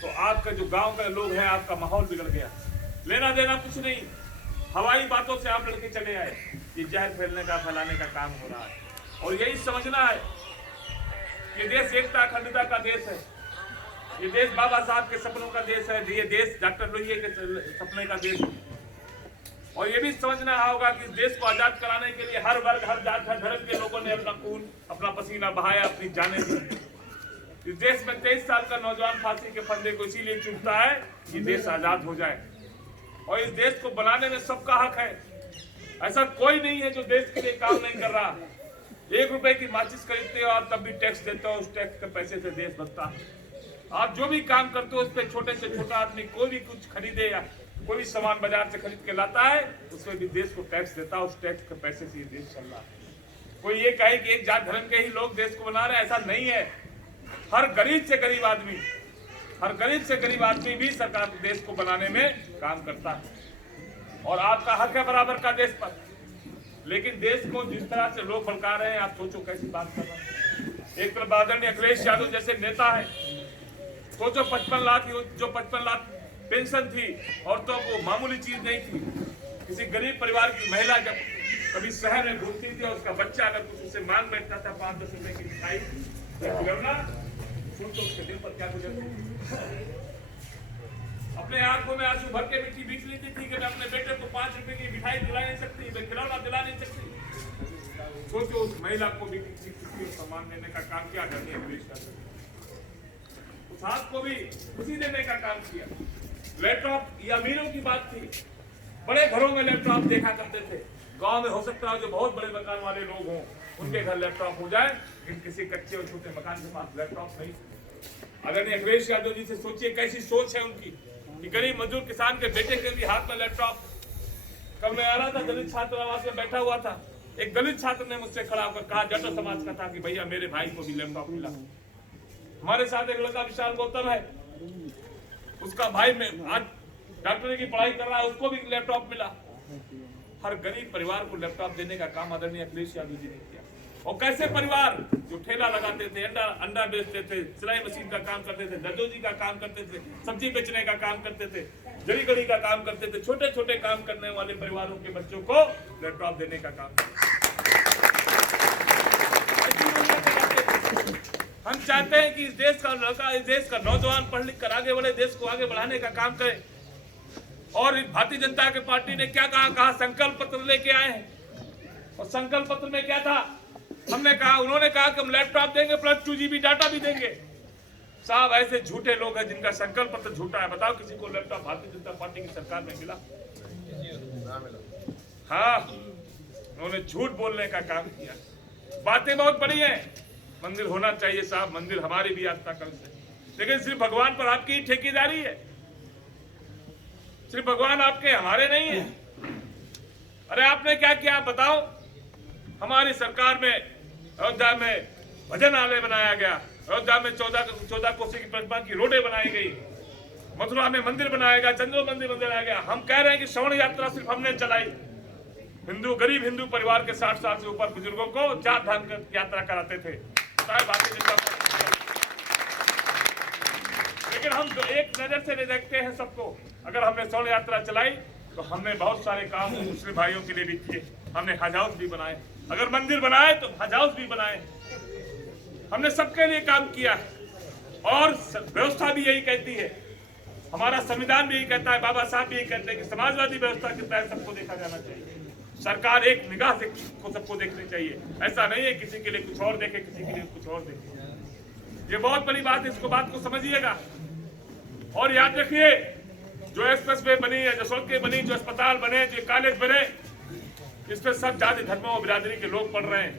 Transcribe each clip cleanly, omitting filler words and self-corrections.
तो आपका जो गांव के लोग हैं, आपका माहौल बिगड़ गया। लेना देना कुछ नहीं, हवाई बातों से आप लड़के चले आए। ये जहर फैलाने का काम हो रहा है। और यही समझना है, ये देश एकता अखंडता का देश है, ये देश बाबा साहब के सपनों का देश है, ये देश डॉक्टर लोहिया के सपने का देश है। और ये भी समझना होगा कि इस देश को आजाद कराने के लिए हर वर्ग, हर जात, हर धर्म के लोगों ने अपना खून, अपना पसीना बहाया, अपनी जानें दी। इस देश में 23 साल का नौजवान फांसी के फंदे को इसीलिए चूमता है कि देश आजाद हो जाए। और इस देश को बनाने में सबका हक है। ऐसा कोई नहीं है जो देश के लिए काम नहीं कर रहा। 1 रुपए की माचिस खरीदते हो आप, तब भी टैक्स देते हो, उस टैक्स के पैसे से देश बनता है। आप जो भी काम करते हो उस पर छोटे से छोटा आदमी कोई भी कुछ खरीदे या कोई भी सामान बाजार से खरीद के लाता है, उसमें भी देश को टैक्स देता है, उस टैक्स के पैसे से ये देश चल रहा है। कोई ये कहे कि एक जात धर्म के ही लोग देश को बना रहे हैं, ऐसा नहीं है। हर गरीब से गरीब आदमी, हर गरीब से गरीब आदमी भी सरकार देश को बनाने में काम करता है। और आपका हक है बराबर का देश पर। लेकिन देश को जिस तरह से लोग भड़का रहे हैं, आप सोचो कैसी बात कर रहे हैं। एक तरफ आदरणीय अखिलेश यादव जैसे नेता है, सोचो 55 लाख, जो 55 लाख पेंशन थी औरतों को, मामूली चीज नहीं थी। किसी गरीब परिवार की महिला जब कभी शहर में घूमती थी और उसका बच्चा अगर कुछ उससे मांग बैठता था 5-10 रुपए की मिठाई, सोचो उसके दिल पर क्या गुजरती। अपने आंखों में आंसू भर के मिट्टी बीच लेती थी कि मैं अपने बेटे को 5 रुपए की मिठाई दिला नहीं सकती, मैं खिलौना दिला नहीं सकती। सोचो उस महिला को भी सम्मान देने का काम क्या करनी है अखिलेश यादव। उस हाथ को भी खुशी देने का काम किया। लैपटॉप ये अमीरों की बात थी, बड़े घरों में लैपटॉप देखा करते थे। गांव में हो सकता है जो बहुत बड़े मकान वाले लोग हों उनके घर लैपटॉप हो जाए, लेकिन किसी कच्चे और छोटे मकान के पास लैपटॉप नहीं। अगर अखिलेश यादव जी से सोचिए कैसी सोच है उनकी कि गरीब मजदूर किसान के बेटे के भी हाथ में लैपटॉप। कल मैं आ रहा था, दलित छात्रावास में बैठा हुआ था, एक दलित छात्र ने मुझसे खड़ा होकर कहा, जट समाज का था, कि भैया मेरे भाई को भी लैपटॉप मिला। हमारे साथ एक लड़का विशाल गौतम है, उसका भाई में आज डॉक्टरी की पढ़ाई कर रहा है, उसको भी लैपटॉप मिला। हर गरीब परिवार को लैपटॉप देने का काम आदरणीय अखिलेश यादव जी ने किया। और कैसे परिवार जो ठेला लगाते थे, अंडा बेचते थे, सिलाई मशीन का काम करते थे, दर्जी का काम करते थे, सब्जी बेचने का काम करते थे, जड़ी गड़ी का काम करते थे, छोटे छोटे काम करने वाले परिवारों के बच्चों को लैपटॉप देने का काम। हम चाहते हैं कि इस देश का लड़का, इस देश का नौजवान पढ़ लिख कर आगे बढ़े, देश को आगे बढ़ाने का काम करे। और भारतीय जनता की पार्टी ने क्या कहा, संकल्प पत्र लेके आए हैं। और संकल्प पत्र में क्या था, हमने कहा, उन्होंने कहा कि हम लैपटॉप देंगे प्लस 2 GB डाटा भी देंगे। साहब ऐसे झूठे लोग हैं जिनका संकल्प पत्र झूठा है। बताओ किसी को लैपटॉप भारतीय जनता पार्टी की सरकार में मिला? हाँ, उन्होंने झूठ बोलने का काम किया। बातें बहुत बड़ी हैं, मंदिर होना चाहिए साहब, मंदिर हमारी भी आस्था कल से, लेकिन सिर्फ भगवान पर आपकी ही ठेकेदारी है, सिर्फ भगवान आपके हमारे नहीं है। अरे आपने क्या किया बताओ? हमारी सरकार में अयोध्या में भजनालय बनाया गया, अयोध्या में 14 कोसी की प्रतिमा की रोडें बनाई गई, मथुरा में मंदिर बनाया गया, चंद्र मंदिर बनाया गया। हम कह रहे हैं कि श्रवण यात्रा सिर्फ हमने चलाई। गरीब हिंदू परिवार के 60 साल से ऊपर बुजुर्गों को 4 धाम की यात्रा कराते थे भारतीय जनता पार्टी। लेकिन हम एक नजर से नहीं देखते हैं सबको। अगर हमने श्रवण यात्रा चलाई तो हमने बहुत सारे काम मुस्लिम भाइयों के लिए भी किए। हमने हज हाउस भी बनाए, अगर मंदिर बनाए तो हज हाउस भी बनाए। हमने सबके लिए काम किया और व्यवस्था भी यही कहती है, हमारा संविधान भी यही कहता है, बाबा साहब भी यही कहते हैं कि समाजवादी व्यवस्था के तहत सबको देखा जाना चाहिए। सरकार एक निगाह से को सबको देखनी चाहिए। ऐसा नहीं है किसी के लिए कुछ और देखे, किसी के लिए कुछ और देखे। ये बहुत बड़ी बात है, इसको बात को समझिएगा। और याद रखिए, जो एक्सप्रेसवे बनी है, जो सड़कें बनी, जो अस्पताल बने, जो कॉलेज बने, इस पर सब जाति धर्मों और बिरादरी के लोग पढ़ रहे हैं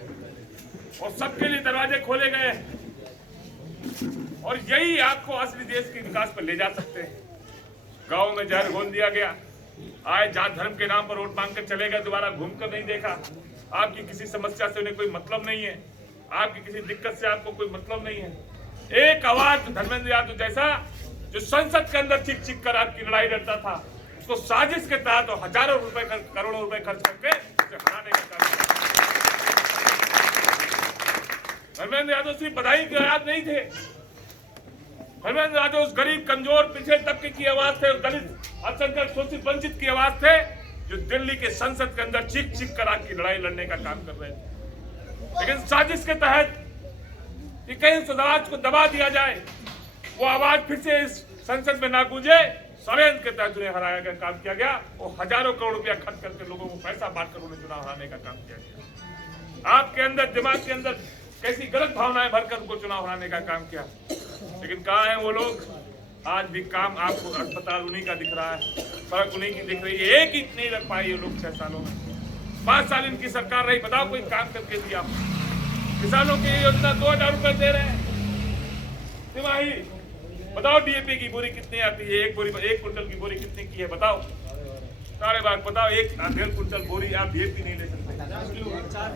और सबके लिए दरवाजे खोले गए हैं। और यही आपको असली देश के विकास पर ले जा सकते हैं। गांव में जहर घोल दिया गया, आए जात धर्म के नाम पर वोट मांग कर चले गए, दोबारा घूम कर नहीं देखा। आपकी किसी समस्या से उन्हें कोई मतलब नहीं है, आपकी किसी दिक्कत से आपको कोई मतलब नहीं है। एक आवाज धर्मेंद्र यादव जैसा जो संसद के अंदर चिक चिक कर आपकी लड़ाई लड़ता था, उसको साजिश के तहत हजारों रुपए करोड़ों रुपए खर्च करके हराने का काम किया। धर्मेंद्र यादव सिर्फ बधाई के याद नहीं थे, धर्मेंद्र राठौर उस गरीब कमजोर पिछड़े तबके की आवाज थे, दलित अल्पसंख्यक शोषित वंचित की आवाज थे, जो दिल्ली के संसद के अंदर चीख चीख कर आग की लड़ाई लड़ने का काम कर रहे थे। लेकिन साजिश के तहत कि कहीं उस आवाज को दबा दिया जाए, वो आवाज फिर से इस संसद में ना गूंजे, षड्यंत्र के तहत उन्हें हराया का काम किया गया और हजारों करोड़ रुपया खर्च करके लोगों को पैसा बांटकर उन्हें चुनाव हराने का काम किया गया। आपके अंदर दिमाग के अंदर कैसी गलत भावनाएं भरकर उनको चुनाव हराने का काम किया। लेकिन कहाँ है वो लोग? आज भी काम आपको अस्पताल उन्हीं का दिख रहा है, सड़क उन्हीं की दिख रही है। एक ही नहीं रख पाए ये लोग 6 सालों में। 5 साल इनकी सरकार रही, बताओ कोई काम करके दिया? किसानों की योजना 2000 रुपए दे रहे हैं तिमाही। बताओ डीएपी की बोरी कितनी आती है? एक कुंटल की बोरी कितनी की है बताओ? सारे बात बताओ। 1.5 कुंटल बोरी आप डीएपी नहीं ले सकते।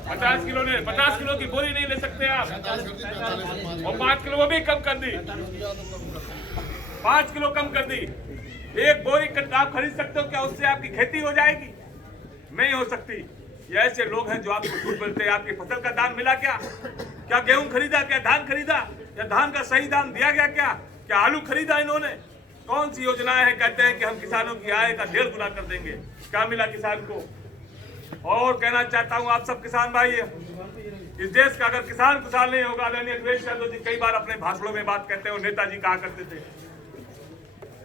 50 किलो की बोरी नहीं ले सकते आप। और 5 किलो वो भी कम कर दी, 5 किलो कम कर दी। एक बोरी आप खरीद सकते हो क्या? उससे आपकी खेती हो जाएगी? नहीं हो सकती। ये ऐसे लोग हैं जो आपको झूठ बोलते हैं। आपकी फसल का दाम मिला क्या? क्या गेहूं खरीदा? क्या धान खरीदा? या धान का सही दाम दिया गया? क्या आलू खरीदा इन्होंने? कौन सी योजनाएं हैं? कहते हैं कि हम किसानों की आय का 1.5 गुना कर देंगे। क्या मिला किसान को? और कहना चाहता हूं आप सब किसान भाई, इस देश का अगर किसान खुशहाल नहीं होगा, आदरणीय अखिलेश यादव जी कई बार अपने भाषणों में बात कहते हैं और नेताजी कहा करते थे,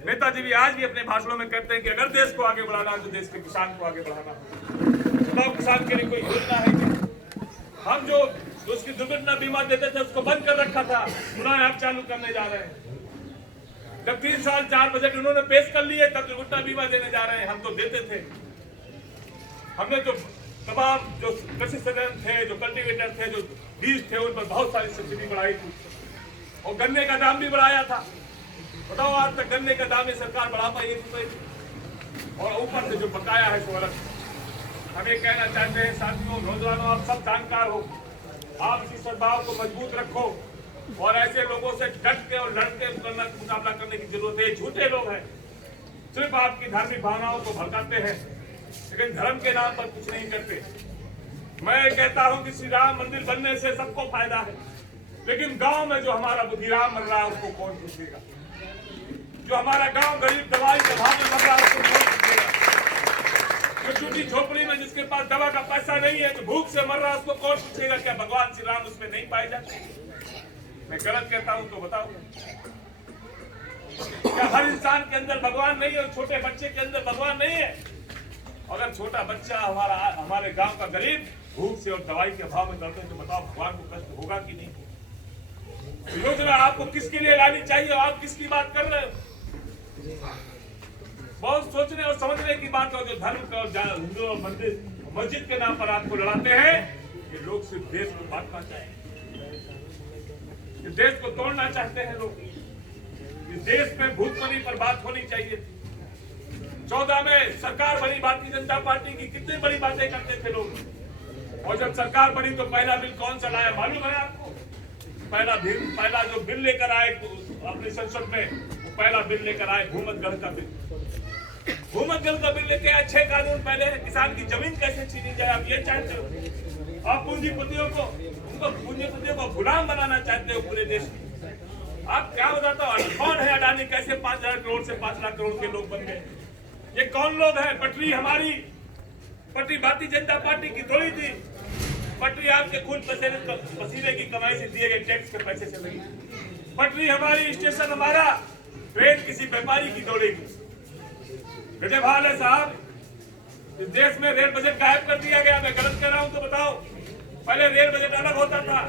नेताजी भी आज भी अपने भाषणों में कहते हैं कि अगर देश को आगे बढ़ाना है तो देश के किसान को आगे बढ़ाना। तो किसान के लिए कोई योजना है कि हम जो उसकी दुर्घटना बीमा देते थे उसको बंद कर रखा था, पुनः आप चालू करने जा रहे हैं। जब 3 साल 4 बजट उन्होंने पेश कर लिए तब दुर्घटना बीमा देने जा रहे हैं। हम तो देते थे। हमने जो तमाम जो कृषि सदन थे, जो कल्टीवेटर थे, जो बीज थे, उन पर बहुत सारी सब्सिडी बढ़ाई थी और गन्ने का दाम भी बढ़ाया था। बताओ आज तक गन्ने का दाम सरकार बढ़ा पाई 1 रुपए? और ऊपर से जो बकाया है सो अलग। हम ये कहना चाहते हैं साथियों, नौजवानों, आप सब जानकार हो, आपसी सद्भाव को मजबूत रखो और ऐसे लोगों से डट के और लड़ के मुकाबला करने की जरूरत है। झूठे लोग हैं, सिर्फ आपकी धार्मिक भावनाओं को भड़काते हैं, लेकिन धर्म के नाम पर कुछ नहीं करते। मैं कहता हूं कि श्री राम मंदिर बनने से सबको फायदा है, लेकिन गांव में जो हमारा बुद्धिराम मर रहा है उसको कौन पूछेगा? जो हमारा गांव गरीब दवाई के अभाव में मर रहा है उसको कौन पूछेगा? जो छोटी झोपड़ी में जिसके पास दवा का पैसा नहीं है, जो भूख से मर रहा है उसको कौन पूछेगा? क्या भगवान श्री राम उसमें नहीं पाए जाते? मैं गलत कहता हूं तो बताओ। क्या हर इंसान के अंदर भगवान नहीं है और छोटे बच्चे के अंदर भगवान नहीं है? अगर छोटा बच्चा हमारे गांव का गरीब भूख से और दवाई के अभाव में लड़ते हैं तो बताओ भगवान को कष्ट होगा कि नहीं? योजना आपको किसके लिए लानी चाहिए? आप किसकी बात कर रहे हो? बहुत सोचने और समझने की बात हो। जो धर्म का और हिंदू और मंदिर मस्जिद के नाम पर आपको लड़ाते हैं, ये लोग सिर्फ देश को बांटना चाहेंगे, देश को तोड़ना चाहते हैं लोग। इस देश में भूखमरी पर बात होनी चाहिए। 14 में सरकार बनी भारतीय जनता पार्टी की, कितनी बड़ी बातें करते थे लोग। और जब सरकार बनी तो पहला बिल कौन सा लाया मालूम है आपको? पहला जो बिल लेकर आए अपनी संसद में, वो पहला बिल लेकर आए भूमत गढ़ का बिल। भूमत गढ़ का बिल लेके 6 कानून पहले किसान की जमीन कैसे छीनी जाए आप ये चाहते हो। आप पूंजीपतियों को गुलाम बनाना चाहते हो पूरे देश में। आप क्या बताता हो कौन है अडानी? कैसे 5,000 करोड़ से 5 लाख करोड़ के लोग बन गए? ये कौन लोग हैं? पटरी हमारी, पटरी भारतीय जनता पार्टी की थोड़ी थी। पटरी आपके खून पसीने की कमाई से दिए गए टैक्स के पैसे से लगी। पटरी हमारी, स्टेशन हमारा, ट्रेन किसी व्यापारी की दौड़ेगी। गजब हाल है साहब। इस देश में रेल बजट गायब कर दिया गया। मैं गलत कह रहा हूं तो बताओ। पहले रेल बजट अलग होता था,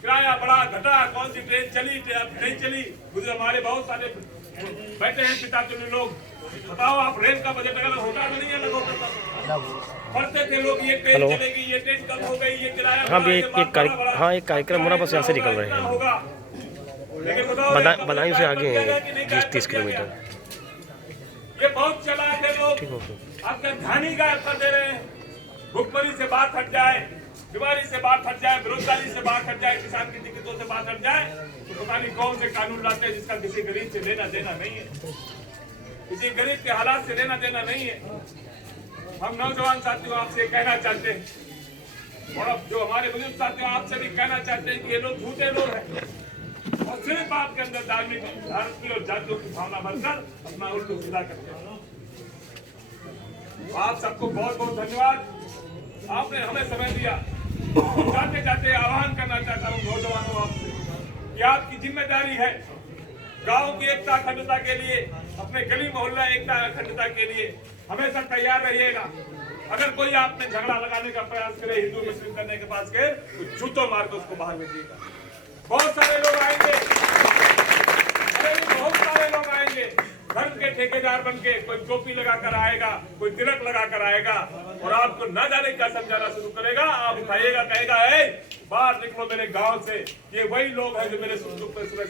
किराया बड़ा घटा, कौन सी ट्रेन चली नहीं चली। हमारे बहुत सारे बैठे हैं पिताचुनी लोग, बताओ आप रेल का बजट अगर होता तो नहीं अलग होता था। पढ़ते थे लोग ये ट्रेन चलेगी, ये ट्रेन कब हो गई, ये किराया। एक कार्यक्रम हो रहा, बस यहाँ से निकल रहे हैं। बदायूं से आगे हैं 20-30 किलोमीटर। ये बहुत चालाक है लोग, आपका ध्यान ही गायब कर दे रहे हैं। भुखमरी से बात हट जाए, बीमारी से बात हट जाए, बेरोजगारी से बात हट जाए, किसान की दिक्कतों से बात हट जाए तो पता नहीं कौन से कानून लाते हैं जिसका किसी गरीब से लेना देना नहीं है, किसी गरीब के हालात से लेना देना नहीं है। हम नौजवान साथियों आपसे कहना चाहते हैं और अब जो हमारे बुजुर्ग साथियों आपसे भी कहना चाहते हैं कि ये लोग झूठे लोग हैं और सिर्फ आपके अंदर धार्मिक भारत की और जातियों की भावना भरकर अपना उल्लू सीधा करते हैं। आप सबको बहुत बहुत धन्यवाद, आपने हमें समय दिया। जाते जाते आह्वान करना चाहता हूँ नौजवानों आपसे कि आपकी जिम्मेदारी है गांव की एकता अखंडता के लिए, अपने गली मोहल्ला एकता अखंडता के लिए हमेशा तैयार रहिएगा। अगर कोई आपने झगड़ा लगाने का प्रयास करे हिंदू मुस्लिम करने के पास के, तो जूतों मार के उसको बाहर भेजिएगा। बहुत सारे लोग आएंगे, बहुत सारे लोग आएंगे धर्म के ठेकेदार बन के, कोई टोपी लगाकर आएगा, कोई तिलक लगाकर आएगा और आपको न जाने क्या समझाना शुरू करेगा। आप उठाइएगा, कहेगा बाहर निकलो मेरे गांव से, ये वही लोग हैं जो मेरे सुख दुख में सुबह